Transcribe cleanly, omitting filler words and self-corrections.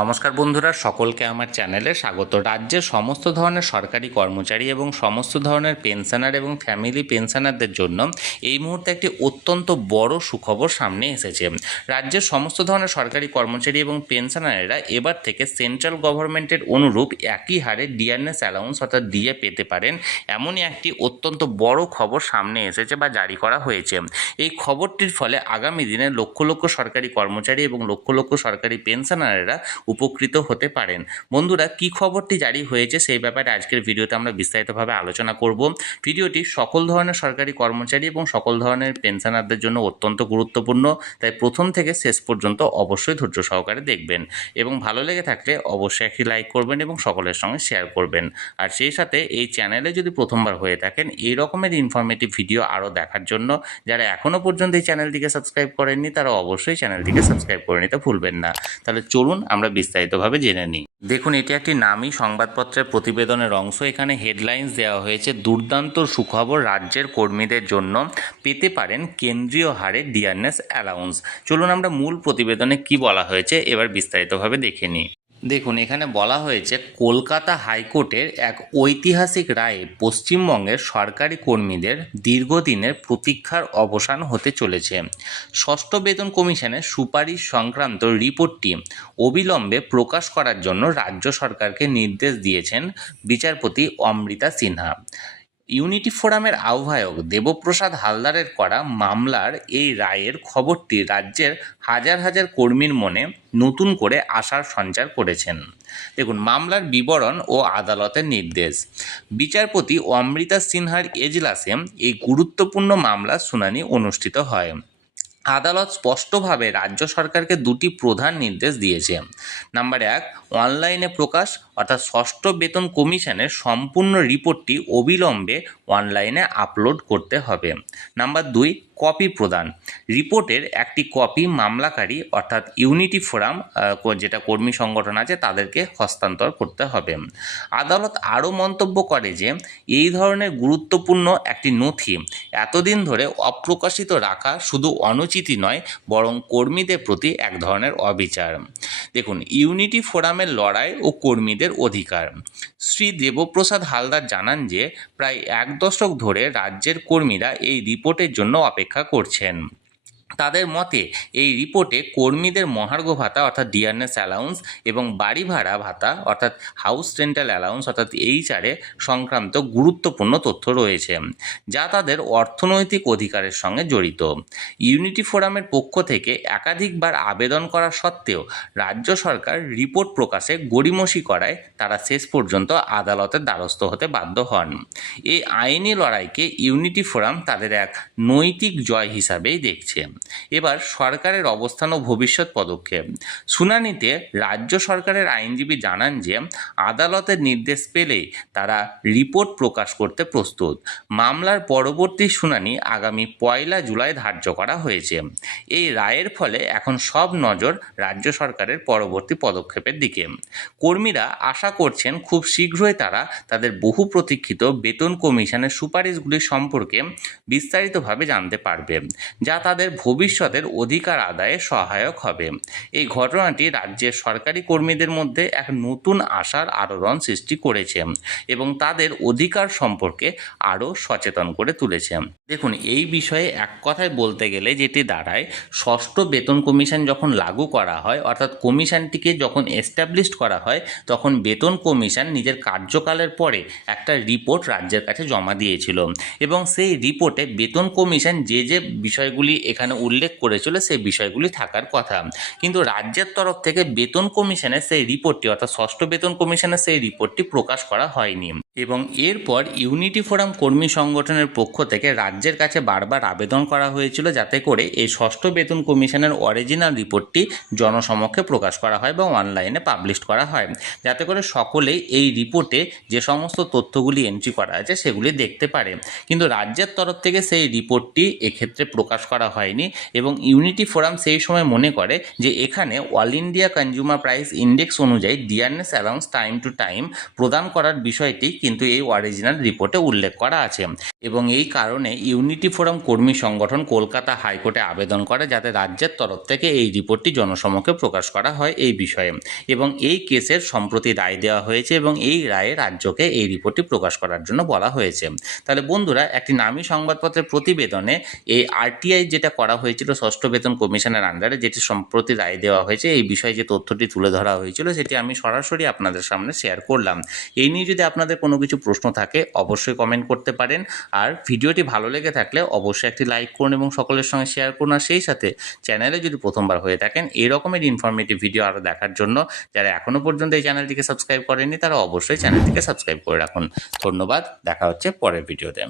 নমস্কার বন্ধুরা, সকলকে আমার চ্যানেলে স্বাগত। রাজ্যের সমস্ত ধরনের সরকারি কর্মচারী এবং সমস্ত ধরনের পেনশনার এবং ফ্যামিলি পেনশনারদের জন্য এই মুহূর্তে একটি অত্যন্ত বড় সুখবর সামনে এসেছে। রাজ্যের সমস্ত ধরনের সরকারি কর্মচারী এবং পেনশনারেরা এবার থেকে সেন্ট্রাল গভর্নমেন্টের অনুরূপ একই হারে ডিআরএস অ্যালাউন্স অর্থাৎ ডিএ পেতে পারেন, এমনই একটি অত্যন্ত বড় খবর সামনে এসেছে বা জারি করা হয়েছে। এই খবরটির ফলে আগামী দিনে লক্ষ লক্ষ সরকারি কর্মচারী এবং লক্ষ লক্ষ সরকারি পেনশনারেরা উপকৃত হতে পারেন। বন্ধুরা, কি খবরটি জারি হয়েছে সেই ব্যাপারে আজকের ভিডিওতে আমরা বিস্তারিতভাবে আলোচনা করব। ভিডিওটি সকল ধরনের সরকারি কর্মচারী এবং সকল ধরনের পেনশনারদের জন্য অত্যন্ত গুরুত্বপূর্ণ, তাই প্রথম থেকে শেষ পর্যন্ত অবশ্যই ধৈর্য সহকারে দেখবেন এবং ভালো লেগে থাকলে অবশ্যই একটি লাইক করবেন এবং সকলের সঙ্গে শেয়ার করবেন। আর সেই সাথে এই চ্যানেলে যদি প্রথমবার হয়ে থাকেন এই রকমের ইনফরমেটিভ ভিডিও আরও দেখার জন্য যারা এখনও পর্যন্ত এই চ্যানেলটিকে সাবস্ক্রাইব করেননি তারা অবশ্যই চ্যানেলটিকে সাবস্ক্রাইব করে নিতে ভুলবেন না। তাহলে চলুন আমরা বিস্তারিতভাবে জেনে নিই। দেখুন, এটি একটি নামী সংবাদপত্রের প্রতিবেদনের অংশ। এখানে হেডলাইন্স দেওয়া হয়েছে, দুর্দান্ত সুখবর রাজ্যের কর্মীদের জন্য, পেতে পারেন কেন্দ্রীয় হারে ডিআরএস অ্যালাউন্স। চলুন আমরা মূল প্রতিবেদনে কি বলা হয়েছে এবার বিস্তারিতভাবে দেখে নিই। দেখুন, এখানে বলা হয়েছে কলকাতা হাইকোর্টের এক ঐতিহাসিক রায়ে পশ্চিমবঙ্গের সরকারি কর্মীদের দীর্ঘদিনের প্রতীক্ষার অবসান হতে চলেছে। ষষ্ঠ বেতন কমিশনের সুপারিশ সংক্রান্ত রিপোর্টটি অবিলম্বে প্রকাশ করার জন্য রাজ্য সরকারকে নির্দেশ দিয়েছেন বিচারপতি অমৃতা সিনহা। ইউনিটি ফোরামের আহ্বায়ক দেবপ্রসাদ হালদারের করা মামলার এই রায়ের খবরটি রাজ্যের হাজার হাজার কর্মীর মনে নতুন করে আশার সঞ্চার করেছেন। দেখুন, মামলার বিবরণ ও আদালতের নির্দেশ। বিচারপতি অমৃতা সিনহার এজলাসে এই গুরুত্বপূর্ণ মামলার শুনানি অনুষ্ঠিত হয়। আদালত স্পষ্টভাবে রাজ্য সরকারকে দুটি প্রধান নির্দেশ দিয়েছে। নাম্বার 1, অনলাইনে প্রকাশ অর্থাৎ ষষ্ঠ বেতন কমিশনের সম্পূর্ণ রিপোর্টটি অবিলম্বে অনলাইনে আপলোড করতে হবে। নাম্বার 2, কপি প্রদান। রিপোর্টের একটি কপি মামলাকারী অর্থাৎ ইউনিটি ফোরাম যেটা কর্মী সংগঠন আছে তাদেরকে হস্তান্তর করতে হবে। আদালত আরও মন্তব্য করে যে এই ধরনের গুরুত্বপূর্ণ একটি নথি এতদিন ধরে অপ্রকাশিত রাখা শুধু অনুচিতই নয়, বরং কর্মীদের প্রতি এক ধরনের অবিচার। দেখুন, ইউনিটি ফোরামের লড়াই ও কর্মীদের অধিকার। শ্রী দেবপ্রসাদ হালদার জানান যে প্রায় 1 দশক ধরে রাজ্যের কর্মীরা এই রিপোর্টের জন্য অপেক্ষা করছেন। তাদের মতে এই রিপোর্টে কর্মীদের মহার্ঘ ভাতা অর্থাৎ ডিআরএস অ্যালাউন্স এবং বাড়ি ভাড়া ভাতা অর্থাৎ হাউস রেন্টাল অ্যালাউন্স অর্থাৎ এইচআরএ সংক্রান্ত গুরুত্বপূর্ণ তথ্য রয়েছে, যা তাদের অর্থনৈতিক অধিকারের সঙ্গে জড়িত। ইউনিটি ফোরামের পক্ষ থেকে একাধিকবার আবেদন করা সত্ত্বেও রাজ্য সরকার রিপোর্ট প্রকাশে গড়িমসি করায় তারা শেষ পর্যন্ত আদালতের দ্বারস্থ হতে বাধ্য হন। এই আইনি লড়াইকে ইউনিটি ফোরাম তাদের এক নৈতিক জয় হিসাবেই দেখছে। এবার সরকারের অবস্থান ও ভবিষ্যৎ পদক্ষেপ। শুনানিতে রাজ্য সরকারের আইনজীবী জানান যে আদালতের নির্দেশ পেলেই তারা রিপোর্ট প্রকাশ করতে প্রস্তুত। মামলার পরবর্তী শুনানি আগামী 1 জুলাই ধার্য করা হয়েছে। এই রায়ের ফলে এখন সব নজর রাজ্য সরকারের পরবর্তী পদক্ষেপের দিকে। কর্মীরা আশা করছেন খুব শীঘ্রই তারা তাদের বহু প্রতীক্ষিত বেতন কমিশনের সুপারিশগুলি সম্পর্কে বিস্তারিতভাবে জানতে পারবে, যা তাদের ভবিষ্যতের অধিকার আদায়ে সহায়ক হবে। এই ঘটনাটি রাজ্যের সরকারি কর্মীদের মধ্যে এক নতুন আশার আলোড়ন সৃষ্টি করেছে এবং তাদের অধিকার সম্পর্কে আরও সচেতন করে তুলেছে। দেখুন, এই বিষয়ে এক কথায় বলতে গেলে যেটি দাঁড়ায়, ষষ্ঠ বেতন কমিশন যখন লাগু করা হয় অর্থাৎ কমিশনটিকে যখন এস্টাবলিশড করা হয় তখন বেতন কমিশন নিজের কার্যকালের পরে একটা রিপোর্ট রাজ্যের কাছে জমা দিয়েছিল এবং সেই রিপোর্টে বেতন কমিশন যে যে বিষয়গুলি এখানে উল্লেখ করেছিল সেই বিষয়গুলি থাকার কথা, কিন্তু রাজ্যের তরফ থেকে বেতন কমিশনের সেই রিপোর্টটি অর্থাৎ ষষ্ঠ বেতন কমিশনের সেই রিপোর্টটি প্রকাশ করা হয়নি এবং এরপর ইউনিটি ফোরাম কর্মী সংগঠনের পক্ষ থেকে রাজ্যের কাছে বারবার আবেদন করা হয়েছিল যাতে করে এই ষষ্ঠ বেতন কমিশনের অরিজিনাল রিপোর্টটি জনসমক্ষে প্রকাশ করা হয় বা অনলাইনে পাবলিশ করা হয়, যাতে করে সকলেই এই রিপোর্টে যে সমস্ত তথ্যগুলি এন্ট্রি করা আছে সেগুলি দেখতে পারে। কিন্তু রাজ্যের তরফ থেকে সেই রিপোর্টটি এক্ষেত্রে প্রকাশ করা হয়নি এবং ইউনিটি ফোরাম সেই সময় মনে করে যে এখানে all India consumer price index অনুযায়ী DRS allowance time to time প্রদান করার বিষয়টি কিন্তু এই অরিজিনাল রিপোর্টে উল্লেখ করা আছে এবং এই কারণে ইউনিটি ফোরাম কর্মী সংগঠন কলকাতা হাইকোর্টে আবেদন করে যাতে রাজ্যের তরফ থেকে এই রিপোর্টটি জনসমক্ষে প্রকাশ করা হয় এই বিষয়ে এবং এই কেসের সম্প্রতি রায় দেওয়া হয়েছে এবং এই রায়ে রাজ্যকে এই রিপোর্টটি প্রকাশ করার জন্য বলা হয়েছে। তাহলে বন্ধুরা, একটি নামী সংবাদপত্রের প্রতিবেদনে এই আরটিআই যেটা করা হয়েছিল ষষ্ঠ বেতন কমিশনের আন্ডারে, যেটি সম্প্রতি রায় দেওয়া হয়েছে, এই বিষয়ে যে তথ্যটি তুলে ধরা হয়েছিল সেটি আমি সরাসরি আপনাদের সামনে শেয়ার করলাম। এই নিয়ে যদি আপনাদের কোনো কিছু প্রশ্ন থাকে অবশ্যই কমেন্ট করতে পারেন, আর ভিডিওটি ভালো লেগে থাকলে অবশ্যই একটি লাইক করুন এবং সকলের সঙ্গে শেয়ার করুন। আর সেই সাথে চ্যানেলে যদি প্রথমবার হয়ে থাকেন এই রকমের ইনফরমেটিভ ভিডিও আরও দেখার জন্য যারা এখনও পর্যন্ত এই চ্যানেলটিকে সাবস্ক্রাইব করেননি তারা অবশ্যই চ্যানেলটিকে সাবস্ক্রাইব করে রাখুন। ধন্যবাদ, দেখা হচ্ছে পরের ভিডিওতে।